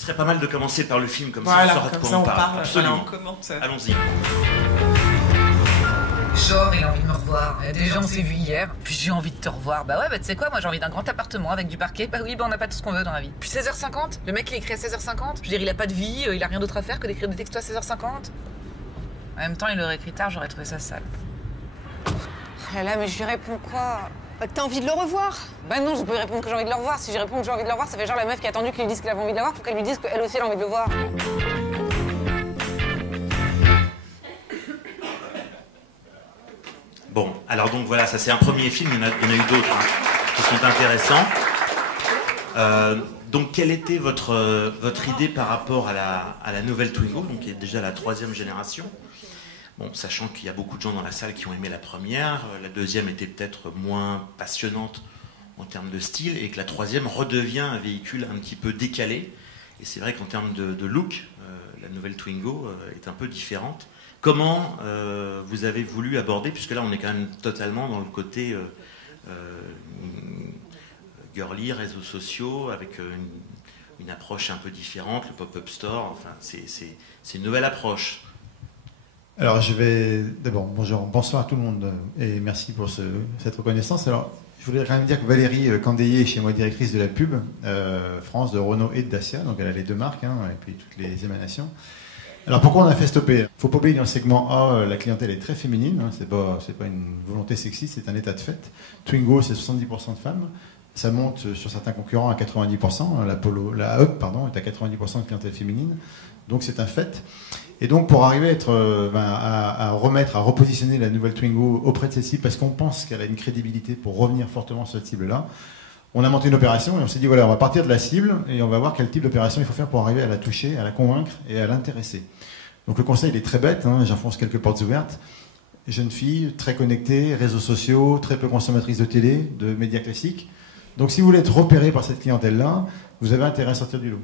Ce serait pas mal de commencer par le film, comme voilà, ça on saura de quoi on parle. Absolument. Voilà, on commente. Allons-y. Genre, il a envie de me revoir. Déjà, on s'est vu hier. Puis j'ai envie de te revoir. Bah ouais, bah tu sais quoi, moi j'ai envie d'un grand appartement avec du parquet. Bah oui, bah on n'a pas tout ce qu'on veut dans la vie. Puis 16h50, le mec il écrit à 16h50. Je veux dire, il a pas de vie, il a rien d'autre à faire que d'écrire des textos à 16h50. En même temps, il aurait écrit tard, j'aurais trouvé ça sale. Oh là là, mais je lui réponds quoi? Bah, t'as envie de le revoir? Bah non, je peux lui répondre que j'ai envie de le revoir. Si je réponds que j'ai envie de le revoir, ça fait genre la meuf qui a attendu qu'il lui dise qu'elle avait envie de le voir pour qu'elle lui dise qu'elle aussi elle a envie de le voir. Bon, alors donc voilà, ça c'est un premier film, il y en a eu d'autres qui sont intéressants. Donc quelle était votre idée par rapport à la nouvelle Twingo, donc qui est déjà la 3e génération? Bon, sachant qu'il y a beaucoup de gens dans la salle qui ont aimé la première, la deuxième était peut-être moins passionnante en termes de style, et que la 3e redevient un véhicule un petit peu décalé. Et c'est vrai qu'en termes de look, la nouvelle Twingo est un peu différente. Comment vous avez voulu aborder, puisque là on est quand même totalement dans le côté girly, réseaux sociaux, avec une approche un peu différente, le pop-up store, enfin c'est une nouvelle approche. Alors je vais d'abord, bonsoir à tout le monde et merci pour cette reconnaissance. Alors je voulais quand même dire que Valérie Candéier est chez moi directrice de la pub France de Renault et de Dacia, donc elle a les deux marques et puis toutes les émanations. Alors pourquoi on a fait stopper? Faut pas oublier dans le segment A, la clientèle est très féminine, c'est pas une volonté sexiste, c'est un état de fait. Twingo c'est 70% de femmes, ça monte sur certains concurrents à 90%, la Up est à 90% de clientèle féminine, donc c'est un fait. Et donc pour arriver à repositionner la nouvelle Twingo auprès de cette cible, parce qu'on pense qu'elle a une crédibilité pour revenir fortement sur cette cible-là, on a monté une opération et on s'est dit voilà, on va partir de la cible et on va voir quel type d'opération il faut faire pour arriver à la toucher, à la convaincre et à l'intéresser. Donc le conseil il est très bête, j'enfonce quelques portes ouvertes. Jeune fille, très connectée, réseaux sociaux, très peu consommatrice de télé, de médias classiques. Donc si vous voulez être repéré par cette clientèle-là, vous avez intérêt à sortir du lot.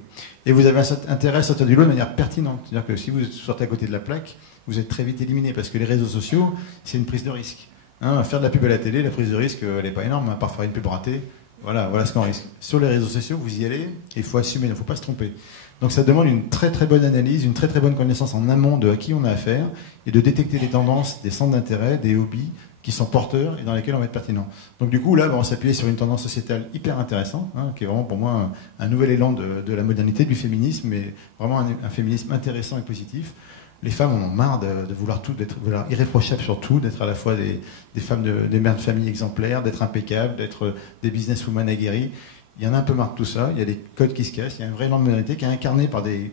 Et vous avez intérêt à sortir du lot de manière pertinente. C'est-à-dire que si vous sortez à côté de la plaque, vous êtes très vite éliminé parce que les réseaux sociaux, c'est une prise de risque. Faire de la pub à la télé, la prise de risque, elle n'est pas énorme, à part faire une pub ratée. Voilà ce qu'on risque. Sur les réseaux sociaux, vous y allez et il faut assumer, il ne faut pas se tromper. Donc ça demande une très très bonne analyse, une très très bonne connaissance en amont de à qui on a affaire et de détecter les tendances, des centres d'intérêt, des hobbies qui sont porteurs et dans lesquels on va être pertinent. Donc du coup, là, on s'appuie sur une tendance sociétale hyper intéressante, qui est vraiment pour moi un nouvel élan de la modernité, du féminisme, mais vraiment un féminisme intéressant et positif. Les femmes en ont marre de vouloir tout, d'être irréprochables sur tout, d'être à la fois des femmes, des mères de famille exemplaires, d'être impeccables, d'être des businesswomen aguerries. Il y en a un peu marre de tout ça, il y a des codes qui se cassent, il y a un vrai élan de modernité qui est incarné par des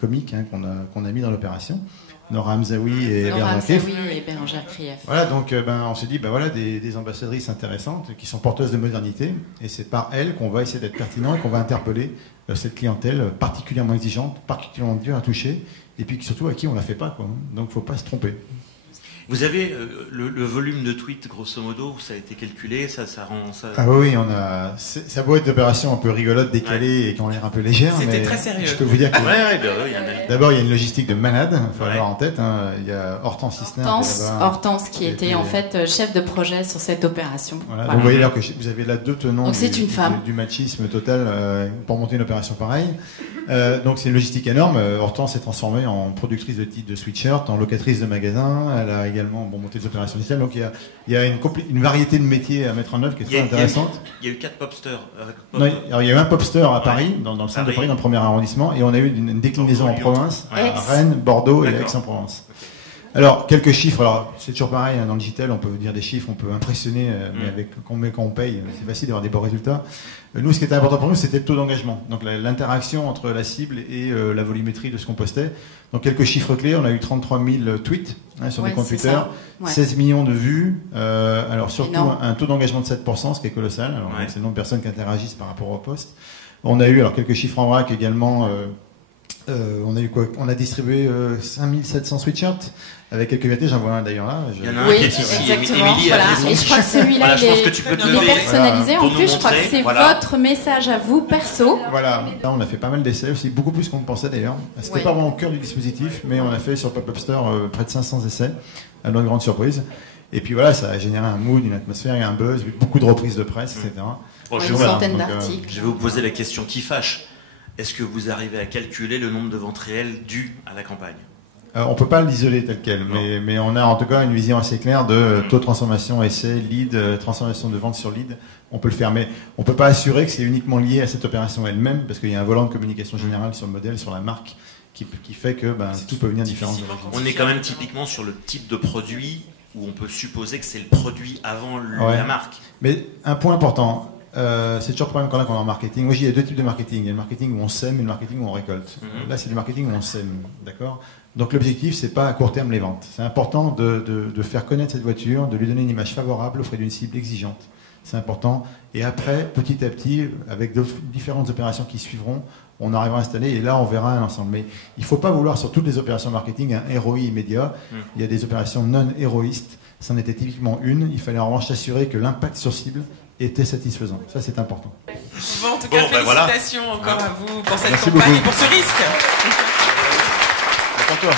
comiques qu'on a mis dans l'opération. Nora Hamzaoui et Bérangère Krief. Voilà, donc on s'est dit, voilà des ambassadrices intéressantes qui sont porteuses de modernité, et c'est par elles qu'on va essayer d'être pertinent et qu'on va interpeller cette clientèle particulièrement exigeante, particulièrement dure à toucher, et puis surtout à qui on ne la fait pas, quoi. Donc il ne faut pas se tromper. Vous avez le volume de tweets, grosso modo, ça a été calculé, ça rend ça... Ah oui, ça doit être des opérations un peu rigolotes, décalées et qui ont l'air un peu légères. C'était très sérieux. Je peux vous dire que d'abord il y a une logistique de malade, il faut l'avoir en tête. Il y a Hortense Isner. Hortense qui était en fait chef de projet sur cette opération. Voilà. Donc vous voyez là que vous avez là deux tenants du machisme total pour monter une opération pareille. Donc c'est une logistique énorme. Hortense s'est transformée en productrice de titres de sweatshirts, en locatrice de magasins. Elle a également monté des opérations digitales. Donc il y a une variété de métiers à mettre en œuvre qui est très intéressante. Il y a eu 4 popsters. Non, alors il y a eu un popster à Paris, dans le centre de Paris, dans le premier arrondissement, et on a eu une déclinaison en province, à Rennes, Bordeaux et Aix-en-Provence. Alors, quelques chiffres. Alors, c'est toujours pareil, dans le digital, on peut dire des chiffres, on peut impressionner, mais quand on paye, c'est facile d'avoir des bons résultats. Nous, ce qui était important pour nous, c'était le taux d'engagement. Donc, l'interaction entre la cible et la volumétrie de ce qu'on postait. Donc, quelques chiffres clés. On a eu 33 000 tweets sur des comptes Twitter, 16 millions de vues. Alors, surtout, un taux d'engagement de 7%, ce qui est colossal. Alors, c'est le nombre de personnes qui interagissent par rapport au post. On a eu, alors, quelques chiffres en vrac également. On a eu quoi? On a distribué 5700 sweatshirts avec quelques vérités. J'en vois un d'ailleurs là. Il y en a un qui est ici, Émilie. Voilà. Et je crois que celui-là, il est personnalisé. En plus, je crois que c'est votre message à vous perso. Voilà. Là, on a fait pas mal d'essais aussi, beaucoup plus qu'on ne pensait d'ailleurs. C'était pas vraiment au cœur du dispositif, mais on a fait sur Pop-Up Store près de 500 essais, à notre grande surprise. Et puis voilà, ça a généré un mood, une atmosphère et un buzz, beaucoup de reprises de presse, etc. Une centaine d'articles. Je vais vous poser la question qui fâche. est-ce que vous arrivez à calculer le nombre de ventes réelles dues à la campagne ? On ne peut pas l'isoler tel quel, mais on a en tout cas une vision assez claire de taux de transformation, essai, lead, transformation de vente sur lead. On peut le faire, mais on ne peut pas assurer que c'est uniquement lié à cette opération elle-même, parce qu'il y a un volant de communication générale sur le modèle, sur la marque, qui fait que tout peut venir différent. On est quand même typiquement sur le type de produit où on peut supposer que c'est le produit avant la marque. Mais un point important, c'est toujours le problème qu'on a quand on est en marketing. Moi, il y a deux types de marketing. Il y a le marketing où on sème et le marketing où on récolte. Là, c'est le marketing où on sème, d'accord ? Donc l'objectif, c'est pas à court terme les ventes. C'est important de faire connaître cette voiture, de lui donner une image favorable auprès d'une cible exigeante. C'est important. Et après, petit à petit, avec différentes opérations qui suivront, on arrivera à installer et là, on verra un ensemble. Mais il ne faut pas vouloir sur toutes les opérations marketing un ROI immédiat. Il y a des opérations non héroïstes. C'en était typiquement une. Il fallait en revanche s'assurer que l'impact sur cible était satisfaisant. Ça, c'est important. Bon, en tout cas, félicitations encore à vous pour cette Merci campagne beaucoup. et pour ce risque. À toi.